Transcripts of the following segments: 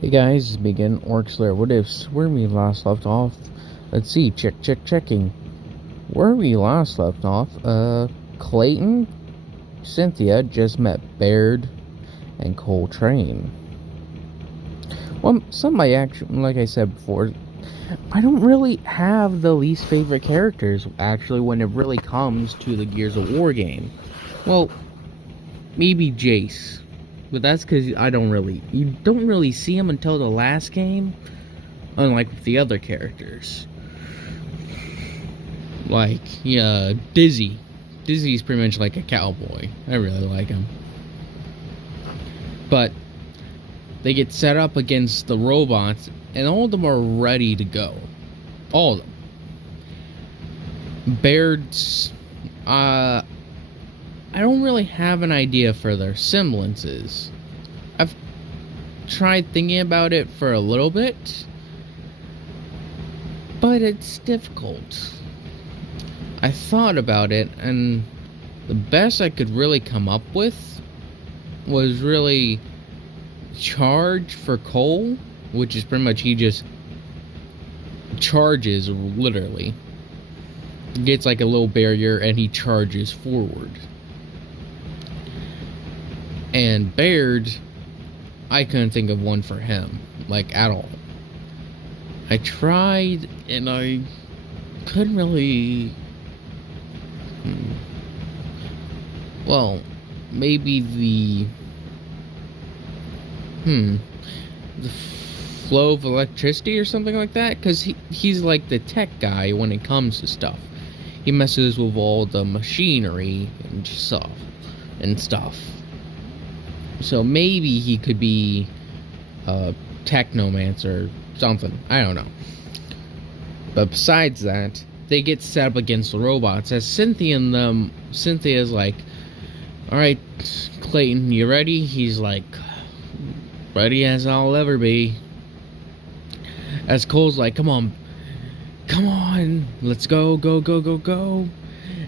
Hey guys, begin Orc Slayer. What if where we last left off? Let's see, checking. Where we last left off, Clayton, Cynthia just met Baird and Coltrane. Well, somebody actually, like I said before, I don't really have the least favorite characters actually when it really comes to the Gears of War game. Well, maybe Jace. But that's because you don't really see him until the last game, unlike with the other characters. Like, yeah, Dizzy. Dizzy's pretty much like a cowboy. I really like him. But they get set up against the robots, and all of them are ready to go. All of them. Baird's, I don't really have an idea for their semblances. I've tried thinking about it for a little bit, but it's difficult. I thought about it, and the best I could really come up with was really charge for Cole, which is pretty much he just charges, literally. Gets like a little barrier and he charges forward. And Baird, I couldn't think of one for him, like, at all. I tried, and I couldn't really... Well, maybe the flow of electricity or something like that, because he's like the tech guy when it comes to stuff. He messes with all the machinery and stuff. So maybe he could be a technomancer or something. I don't know. But besides that, they get set up against the robots. As Cynthia's like, alright, Clayton, you ready? He's like, ready as I'll ever be. As Cole's like, come on, let's go.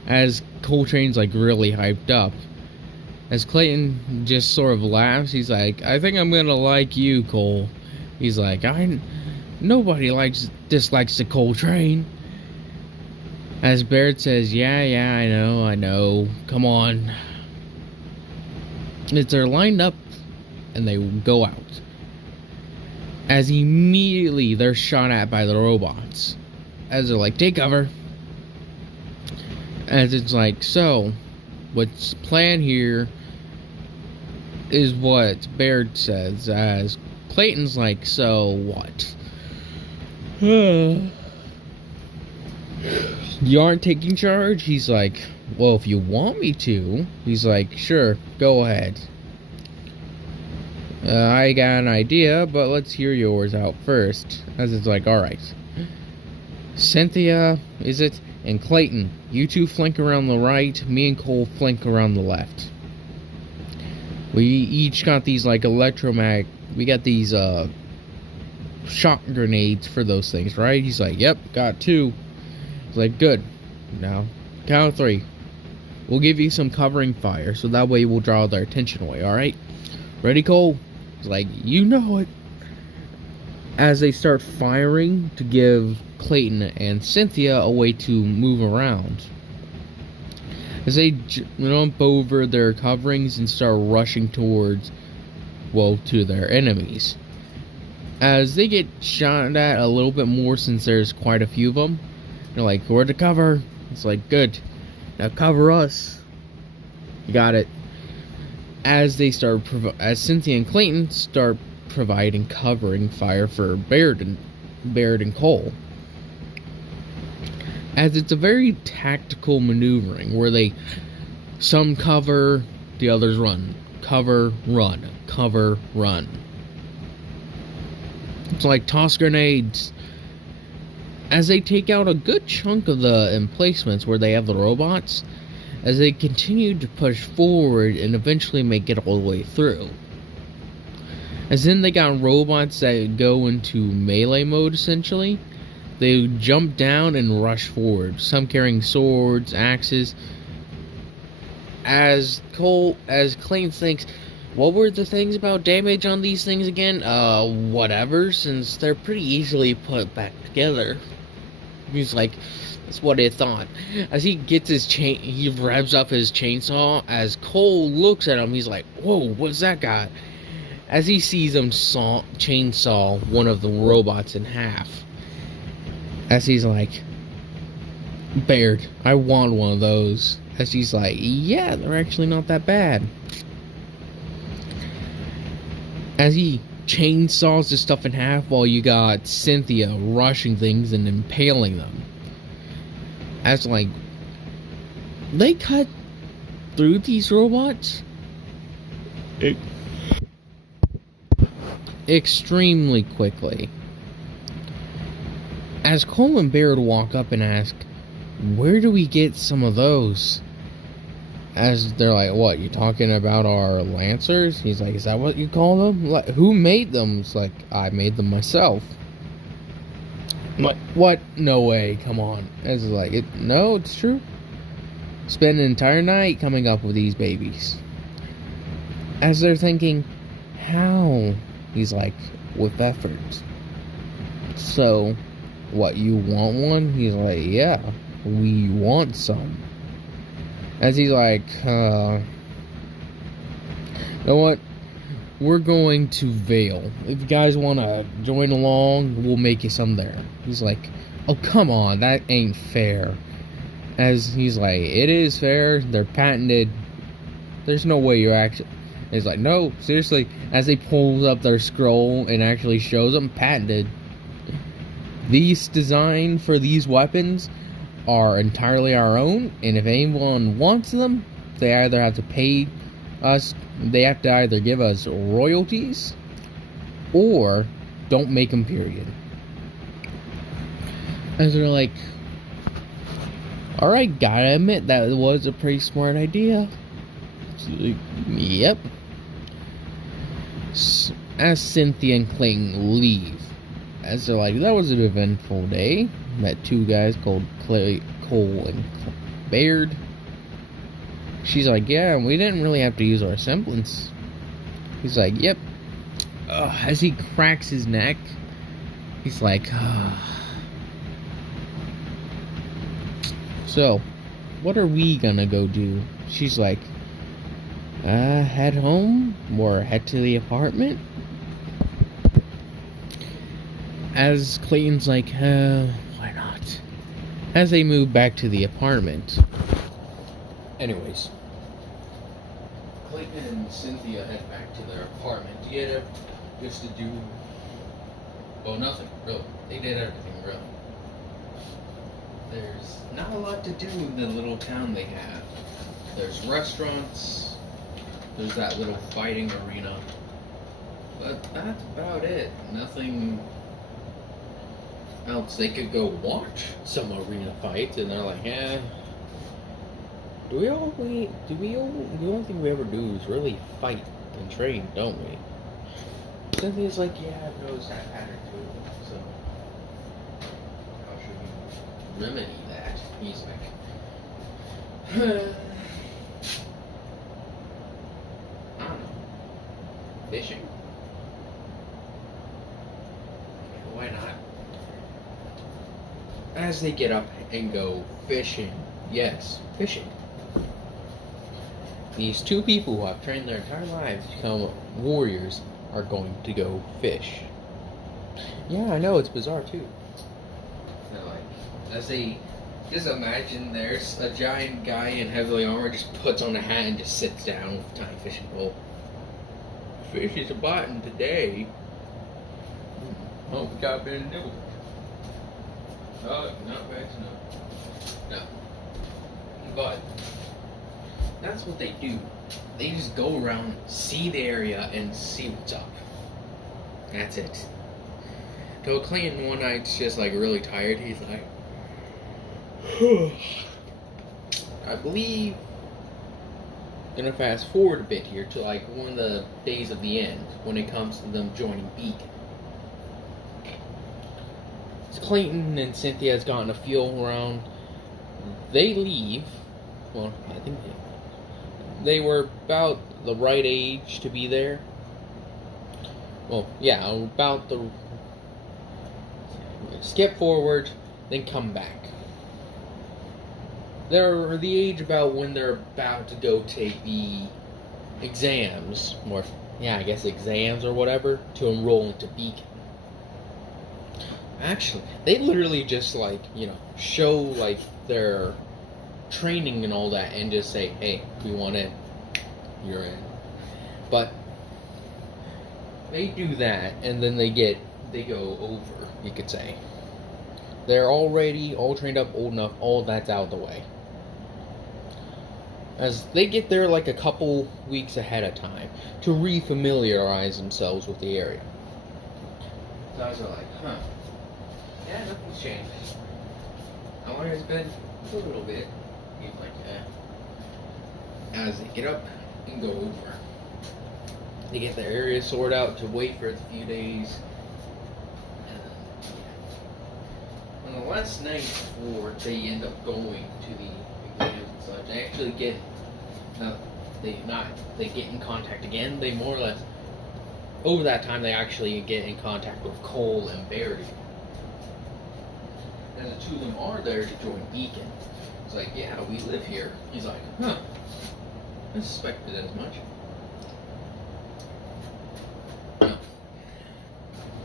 As Coltrane's like really hyped up. As Clayton just sort of laughs, he's like, I think I'm gonna like you, Cole. He's like, nobody dislikes the Coltrane. As Baird says, yeah, I know, come on. As they're lined up, and they go out. As immediately they're shot at by the robots. As they're like, take cover. As it's like, so, what's planned here is what Baird says, as Clayton's like, so what? You aren't taking charge? He's like, well, if you want me to. He's like, sure, go ahead. I got an idea, but let's hear yours out first. As it's like, alright. Cynthia, is it? And Clayton, you two flank around the right, me and Cole flank around the left. We each got these like we got these shock grenades for those things, right? He's like, yep, got 2. He's like, good. Now, count of 3. We'll give you some covering fire, so that way we'll draw their attention away, alright? Ready, Cole? He's like, you know it. As they start firing to give Clayton and Cynthia a way to move around. As they jump over their coverings and start rushing towards, well, to their enemies. As they get shot at a little bit more since there's quite a few of them. They're like, we're to cover. It's like, good. Now cover us. You got it. As Cynthia and Clayton start providing covering fire for Baird and Cole. As it's a very tactical maneuvering where some cover, the others run. Cover, run. Cover, run. It's like toss grenades. As they take out a good chunk of the emplacements where they have the robots, as they continue to push forward and eventually make it all the way through. As then they got robots that go into melee mode essentially. They jump down and rush forward, some carrying swords, axes. As Clayton thinks, what were the things about damage on these things again? Whatever, since they're pretty easily put back together. He's like, that's what I thought. As he gets his he revs up his chainsaw. As Cole looks at him, he's like, whoa, what's that guy? As he sees him chainsaw one of the robots in half. As he's like, Baird, I want one of those. As he's like, yeah, they're actually not that bad. As he chainsaws the stuff in half while you got Cynthia rushing things and impaling them. As like, they cut through these robots extremely quickly. As Cole and Baird walk up and ask, where do we get some of those? As they're like, what, you talking about our Lancers? He's like, is that what you call them? Like, who made them? It's like, I made them myself. I'm like, what? No way, come on. As like, no, it's true. Spend an entire night coming up with these babies. As they're thinking, how? He's like, with effort. So, what, you want one? He's like, yeah, we want some. As he's like, you know what? We're going to Vale. If you guys want to join along, we'll make you some there. He's like, oh, come on, that ain't fair. As he's like, it is fair. They're patented. There's no way you're actually... He's like, no, seriously. As they pull up their scroll and actually shows them patented. These design for these weapons are entirely our own, and if anyone wants them, they either have to pay us, they have to either give us royalties or don't make them, period. As they're like, alright, gotta admit that was a pretty smart idea. Yep. As Cynthia and Clayton leave, as they're like, that was an eventful day. Met two guys called Cole and Baird. She's like, yeah, we didn't really have to use our semblance. He's like, yep. As he cracks his neck, he's like, so, what are we gonna go do? She's like, head home or head to the apartment? As Clayton's like, why not? As they move back to the apartment. Anyways, Clayton and Cynthia head back to their apartment. Yeah, just to do... well, nothing, really. They did everything, really. There's not a lot to do in the little town they have. There's restaurants. There's that little fighting arena. But that's about it. Nothing else. They could go watch some arena fights, and they're like, eh. The only thing we ever do is really fight and train, don't we? Cynthia's like, yeah, I've noticed that pattern too. So how should we remedy that? He's like, I don't know. Fishing? Why not? As they get up and go fishing. Yes, fishing. These two people who have trained their entire lives to become warriors are going to go fish. Yeah, I know, it's bizarre too. They're like, as they just imagine there's a giant guy in heavy armor just puts on a hat and just sits down with a tiny fishing pole. Fish is a biting today. Oh, we got a bit of nibble. Oh, not bad enough. No. But that's what they do. They just go around, see the area, and see what's up. That's it. So Clayton one night's just like really tired. He's like, I believe, gonna fast forward a bit here to like one of the days of the end when it comes to them joining Beacon. So Clayton and Cynthia has gotten a feel around. They leave. Well, I think they were about the right age to be there. Well, yeah, about the... Skip forward, then come back. They're the age about when they're about to go take the exams, or yeah, I guess exams or whatever, to enroll into Beacon. Actually, they literally just like, show like their training and all that and just say, hey, we want in, you're in. But they do that and then they go over, you could say. They're already all trained up, old enough, all that's out of the way. As they get there like a couple weeks ahead of time to refamiliarize themselves with the area. So I was like, huh. Yeah, nothing's changed. How long has it been? A little bit. He's like, as they get up and go over. They get their area sorted out to wait for a few days. On the last night before they end up going to the exams and such, they actually get they get in contact again. They more or less over that time they actually get in contact with Cole and Barry. And the two of them are there to join Beacon. It's like, yeah, we live here. He's like, huh. I suspected as much.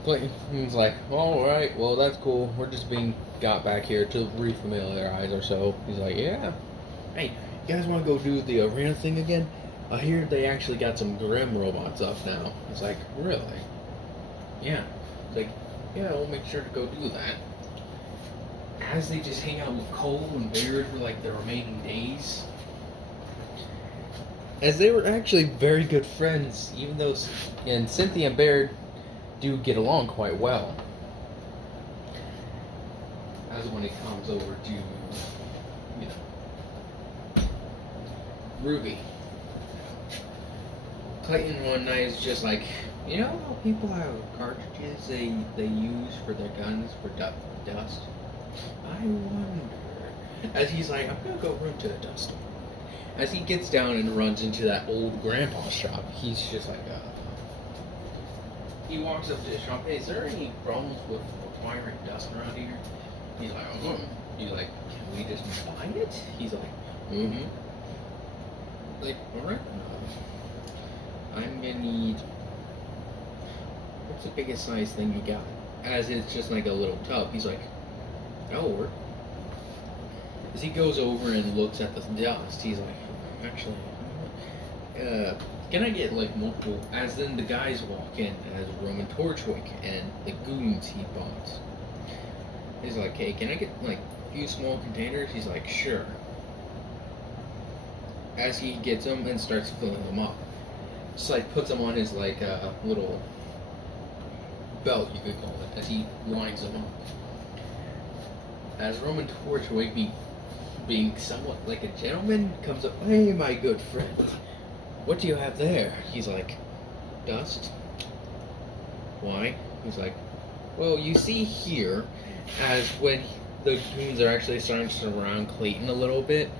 Clayton's like, alright, well that's cool. We're just being got back here to refamiliarize ourselves. He's like, yeah. Hey, you guys want to go do the arena thing again? I hear they actually got some Grim robots up now. It's like, really? Yeah. It's like, yeah, we'll make sure to go do that. As they just hang out with Cole and Baird for like the remaining days. As they were actually very good friends, even though and Cynthia and Baird do get along quite well. As when it comes over to, RWBY. Clayton one night is just like, how people have cartridges they use for their guns for dust? I wonder. As he's like, I'm gonna go run to the dust. As he gets down and runs into that old grandpa's shop, he's just like, he walks up to the shop. Hey, is there any problems with acquiring dust around here? He's like, He's like, can we just buy it? He's like, mm-hmm. Like, alright. I'm gonna need. What's the biggest size thing you got? As it's just like a little tub. He's like, that'll work. As he goes over and looks at the dust, he's like, actually, can I get like multiple? As then the guys walk in as Roman Torchwick and the goons he bought. He's like, hey, can I get like a few small containers? He's like, sure. As he gets them and starts filling them up, just like puts them on his like little belt, you could call it, as he lines them up. As Roman Torchwick, being somewhat like a gentleman, comes up, hey, my good friend, what do you have there? He's like, dust. Why? He's like, well, you see here, as when the goons are actually starting to surround Clayton a little bit,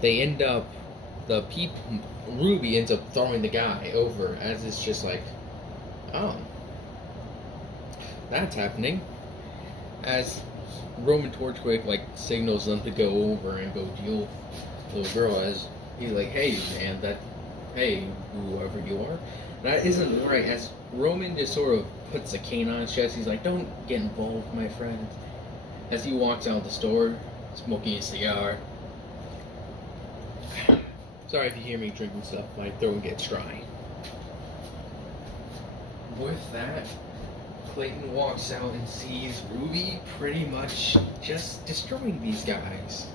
they end up, RWBY ends up throwing the guy over, as it's just like, oh, that's happening. As Roman Torchwick like signals them to go over and go deal with the girl, as he's like, hey man, hey, whoever you are, that isn't right. As Roman just sort of puts a cane on his chest, he's like, don't get involved, my friend. As he walks out the store, smoking a cigar. Sorry if you hear me drinking stuff, my throat gets dry. With that, Clayton walks out and sees RWBY pretty much just destroying these guys.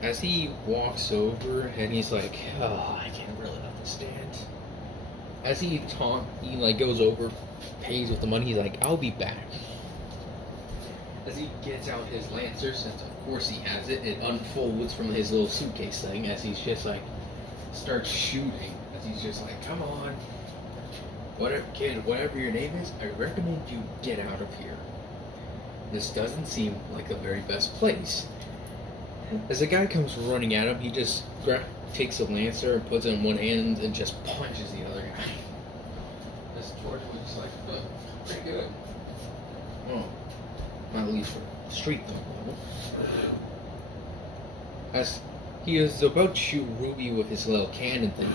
As he walks over and he's like, oh, I can't really understand. As he like goes over, pays with the money, he's like, I'll be back. As he gets out his Lancer, since of course he has it, it unfolds from his little suitcase thing as he's just like, starts shooting. As he's just like, come on. Whatever, kid, whatever your name is, I recommend you get out of here. This doesn't seem like the very best place. As the guy comes running at him, he just takes a lancer and puts it in one hand and just punches the other guy. As George was just like, pretty good. Oh, not at least for street dog level. As he is about to shoot Ruby with his little cannon thing,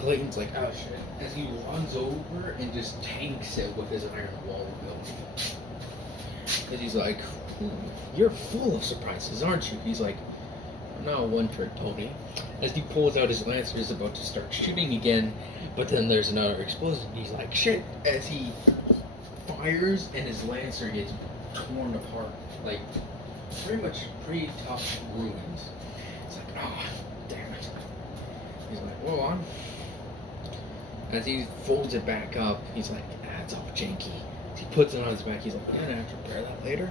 Clayton's like, oh shit. As he runs over and just tanks it with his iron wall ability. Because he's like, you're full of surprises, aren't you? He's like, no, one trick, Tony. As he pulls out his lancer, he's about to start shooting again, but then there's another explosion. He's like, shit. As he fires and his lancer gets torn apart, like pretty tough ruins. It's like, oh, damn it. He's like, well, on. As he folds it back up, he's like, it's all janky. As he puts it on his back, he's like, I'm gonna have to repair that later.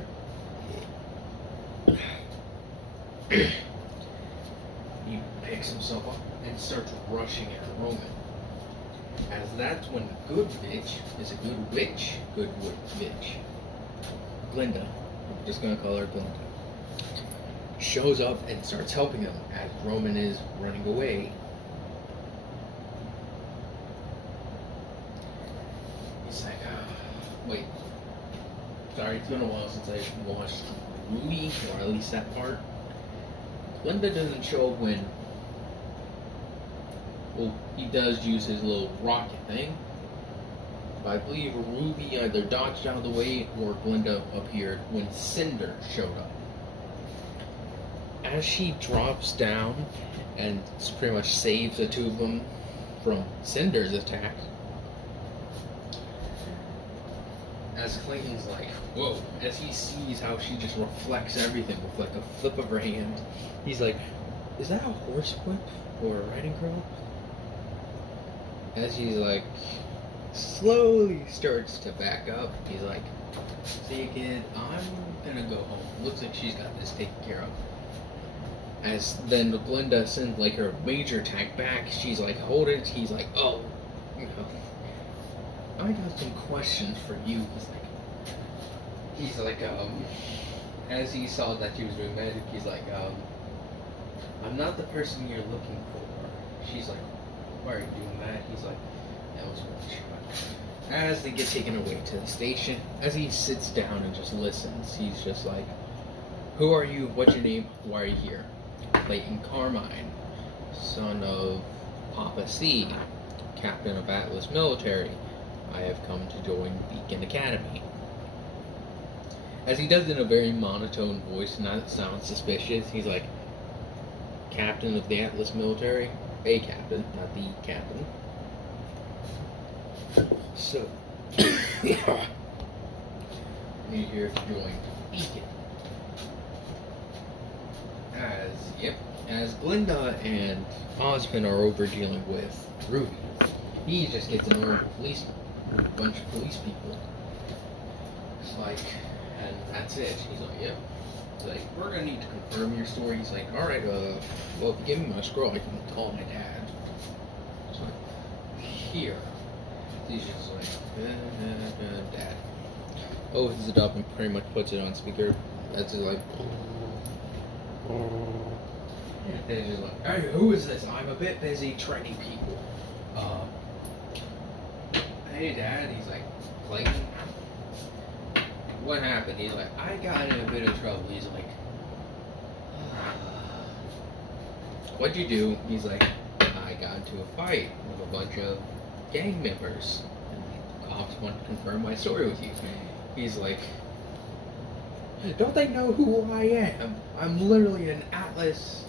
He picks himself up and starts rushing at Roman. As that's when the good bitch is a good witch, bitch. Glinda, I'm just gonna call her Glinda, shows up and starts helping him as Roman is running away. He's like, wait, sorry, it's been a while since I watched RWBY, or at least that part. Glinda doesn't show up when, well, he does use his little rocket thing, but I believe RWBY either dodged out of the way or Glinda appeared when Cinder showed up. As she drops down and pretty much saves the two of them from Cinder's attack, as Clayton's like, whoa, as he sees how she just reflects everything with like a flip of her hand, he's like, is that a horse whip or a riding crop? As he's like, slowly starts to back up, he's like, see kid, I'm gonna go home. Looks like she's got this taken care of. As then Glinda sends like her major attack back, she's like, hold it, he's like, oh, you know, I got some questions for you. He's like, as he saw that she was doing magic, he's like, I'm not the person you're looking for. She's like, why are you doing that? He's like, that was worth a shot. As they get taken away to the station, as he sits down and just listens, he's just like, who are you? What's your name? Why are you here? Clayton Carmine, son of Papa C, captain of Atlas Military. I have come to join Beacon Academy. As he does it in a very monotone voice, and that sounds suspicious, he's like, captain of the Atlas Military? A captain, not the captain. So, yeah. You're here to join Beacon. As Glinda and Osmond are over dealing with Ruby, he just gets annoyed with a bunch of police people. It's like, and that's it. He's like, yep. It's like, we're gonna need to confirm your story. He's like, alright, well, if you give me my scroll, I can call my dad. It's like, here. He's just like, dad. Opens it up and pretty much puts it on speaker. That's just like, and he's just like, hey, who is this? I'm a bit busy training people. Hey, Dad. He's like, Clayton, what happened? He's like, I got in a bit of trouble. He's like, what'd you do? He's like, I got into a fight with a bunch of gang members. And the cops want to confirm my story with you. He's like, don't they know who I am? I'm literally an Atlas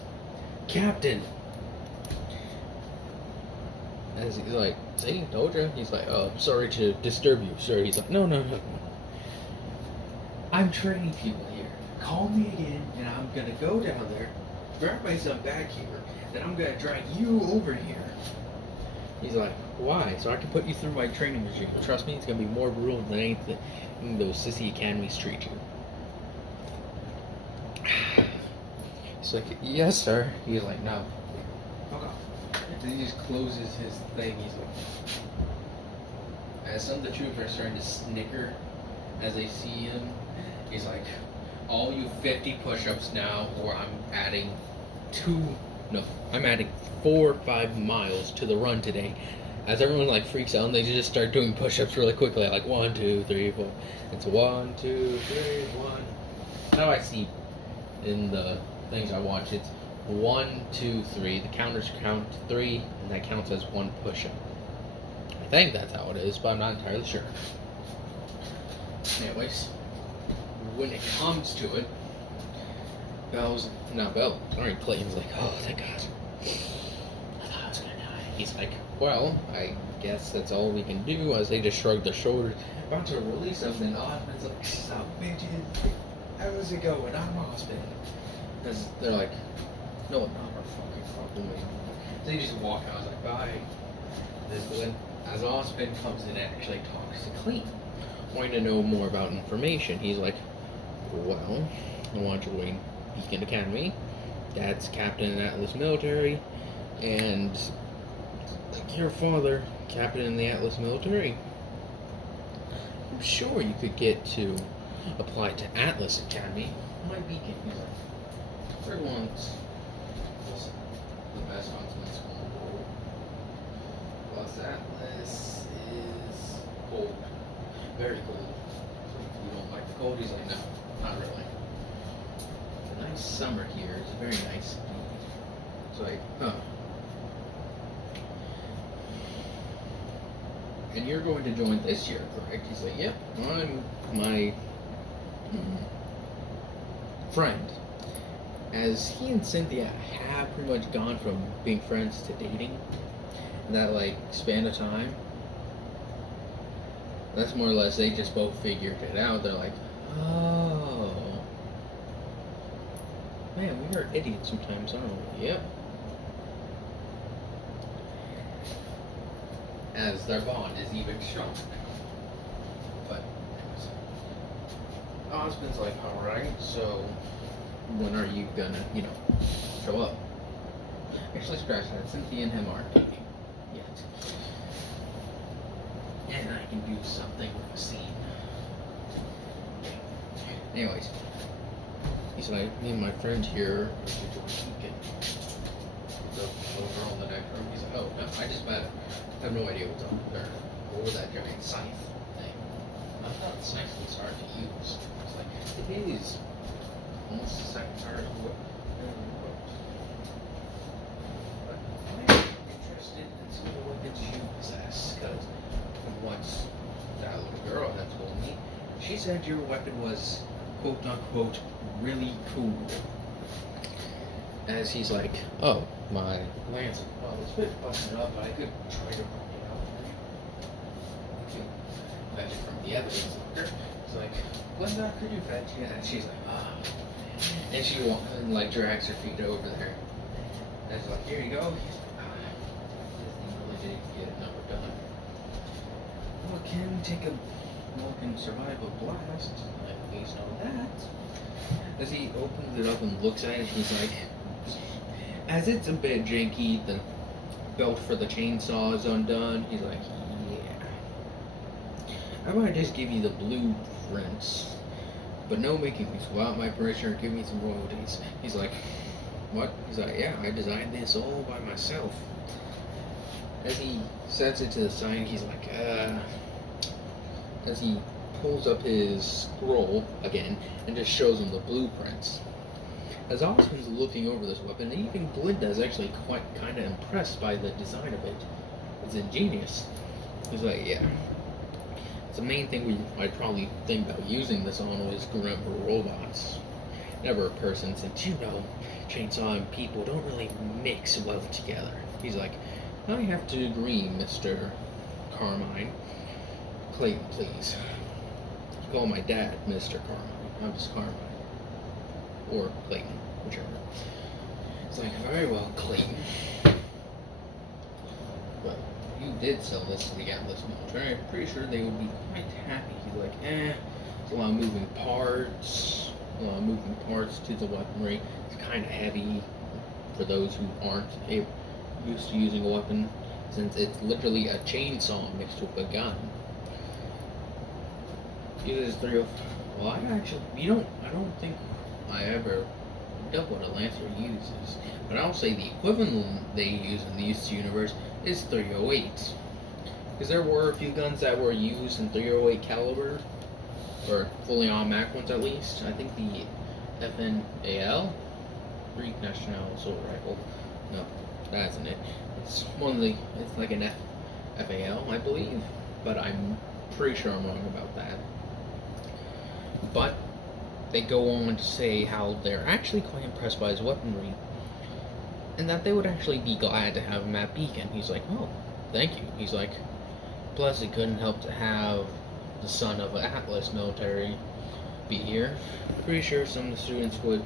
captain. As he's like, see, told you. He's like, oh, I'm sorry to disturb you, sir. He's like, no. I'm training people here. Call me again, and I'm gonna go down there, grab my son back here, then I'm gonna drag you over here. He's like, why? So I can put you through my training regime. Trust me, it's gonna be more brutal than anything those sissy academies treat you. He's like, yes, sir. He's like, no. Fuck off. And he just closes his thing. He's like, as some of the troopers are starting to snicker as they see him, he's like, all you 50 push-ups now, or I'm adding I'm adding 4 or 5 miles to the run today. As everyone like freaks out and they just start doing push-ups really quickly, like 1, 2, 3, 4. It's 1, 2, 3, 1. Now I see in the things I watch, it's 1, 2, 3. The counters count 3, and that counts as 1 push-up. I think that's how it is, but I'm not entirely sure. Anyways, when it comes to it, Clayton's like, oh, thank God. I thought I was gonna die. He's like, well, I guess that's all we can do, as they just shrug their shoulders, about to release him, and Osmond's like, stop, bitches. How's it going? I'm Osmond. Because they're like, no, not our fucking problem. So they just walk out. I was like, bye. As Osmond comes in and actually talks to Clayton, wanting to know more about information. He's like, well, I want to join Beacon Academy. Dad's captain in Atlas military, and like your father, captain in the Atlas military. I'm sure you could get to apply to Atlas Academy. My Beacon. He's like, third one's the best ones in school. Plus Atlas is cold. Very cold. So if you don't like the cold, he's like, no, not really. The nice summer here is very nice. It's like, huh. And you're going to join this year, correct? He's like, yep, I'm my friend. As he and Cynthia have pretty much gone from being friends to dating in that like span of time. That's more or less, they just both figured it out. They're like, oh. Man, we are idiots sometimes, aren't we? Yep. As their bond is even stronger now. But, Osmond's like, alright, so when are you gonna, show up? Actually, scratch that. Cynthia and him aren't dating yet. And I can do something with a scene. Anyways, he's like, me and my friend here are to join Beacon. So over on the next room, he's like, oh no, I just met him. I have no idea what's up there. What was that giant scythe thing? I thought scythe was hard to use. It's like, it is almost the second hardest whip. But I'm interested in some of the weapons you possess, because what that little girl had told me, she said your weapon was quote unquote really cool. As he's like, oh, my lance, well, it's a bit busted up, but I could try to bring it out for you. To fetch it from the evidence locker. It's like, Linda, could you fetch it? And she's like, ah. And she like drags her feet over there. And she's like, here you go. He's like, ah. Disney really did get a number done. Well, can take a well, can survive a blast. At least know that. As he opens it up and looks at it, he's like, as it's a bit janky, the belt for the chainsaw is undone. He's like, yeah. I might just give you the blueprints, but no making me swap out my permission or give me some royalties. He's like, what? He's like, yeah, I designed this all by myself. As he sets it to the side, he's like, as he pulls up his scroll again and just shows him the blueprints. As Osmond's looking over this weapon, even Glinda is actually quite kind of impressed by the design of it. It's ingenious. He's like, yeah. It's the main thing I'd probably think about using this on is grim robots. Never a person, since chainsaw and people don't really mix well together. He's like, I have to agree, Mr. Carmine. Clayton, please. Call my dad Mr. Carmine. I'm just Carmine. Or Clayton, whichever. It's like, very well, Clayton. Well, you did sell this to the Atlas military. I'm pretty sure they would be quite happy. He's like, there's a lot of moving parts. A lot of moving parts to the weaponry. It's kind of heavy for those who aren't used to using a weapon, since it's literally a chainsaw mixed with a gun. Uses Well, I don't think I ever dealt with a Lancer uses, but I'll say the equivalent they use in this universe is 308s. Because there were a few guns that were used in 308 caliber, or fully automatic ones at least. I think the FNAL, Greek National Assault Rifle. No, that isn't it. It's it's like an FAL, I believe, but I'm pretty sure I'm wrong about that. But they go on to say how they're actually quite impressed by his weaponry, and that they would actually be glad to have him at Beacon. He's like, oh, thank you. He's like, plus it couldn't help to have the son of an Atlas military be here. Pretty sure some of the students would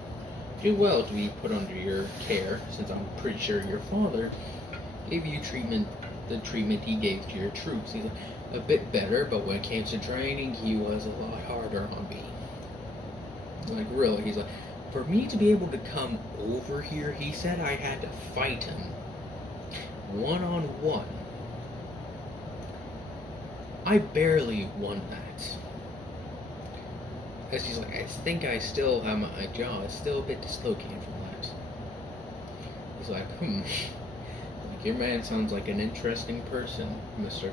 do well to be put under your care, since I'm pretty sure your father gave you the treatment he gave to your troops. He's a bit better, but when it came to training, he was a lot harder on me. Like, really, he's like, for me to be able to come over here, he said I had to fight him one-on-one. I barely won that. Because he's like, I think I still have my jaw is still a bit dislocated from that. He's like, like, your man sounds like an interesting person, Mr.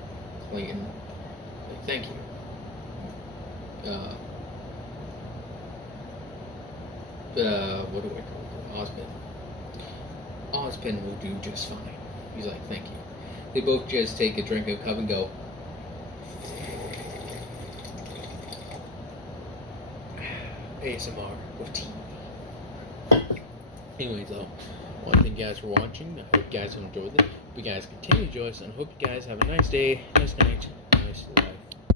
Clayton. Like, thank you. What do I call it? Ozpin will do just fine. He's like, thank you. They both just take a drink of cup and go, ASMR with tea. Anyways, though, I want to thank you guys for watching. I hope you guys have enjoyed it. Hope you guys continue to enjoy us, and hope you guys have a nice day, nice night, nice life.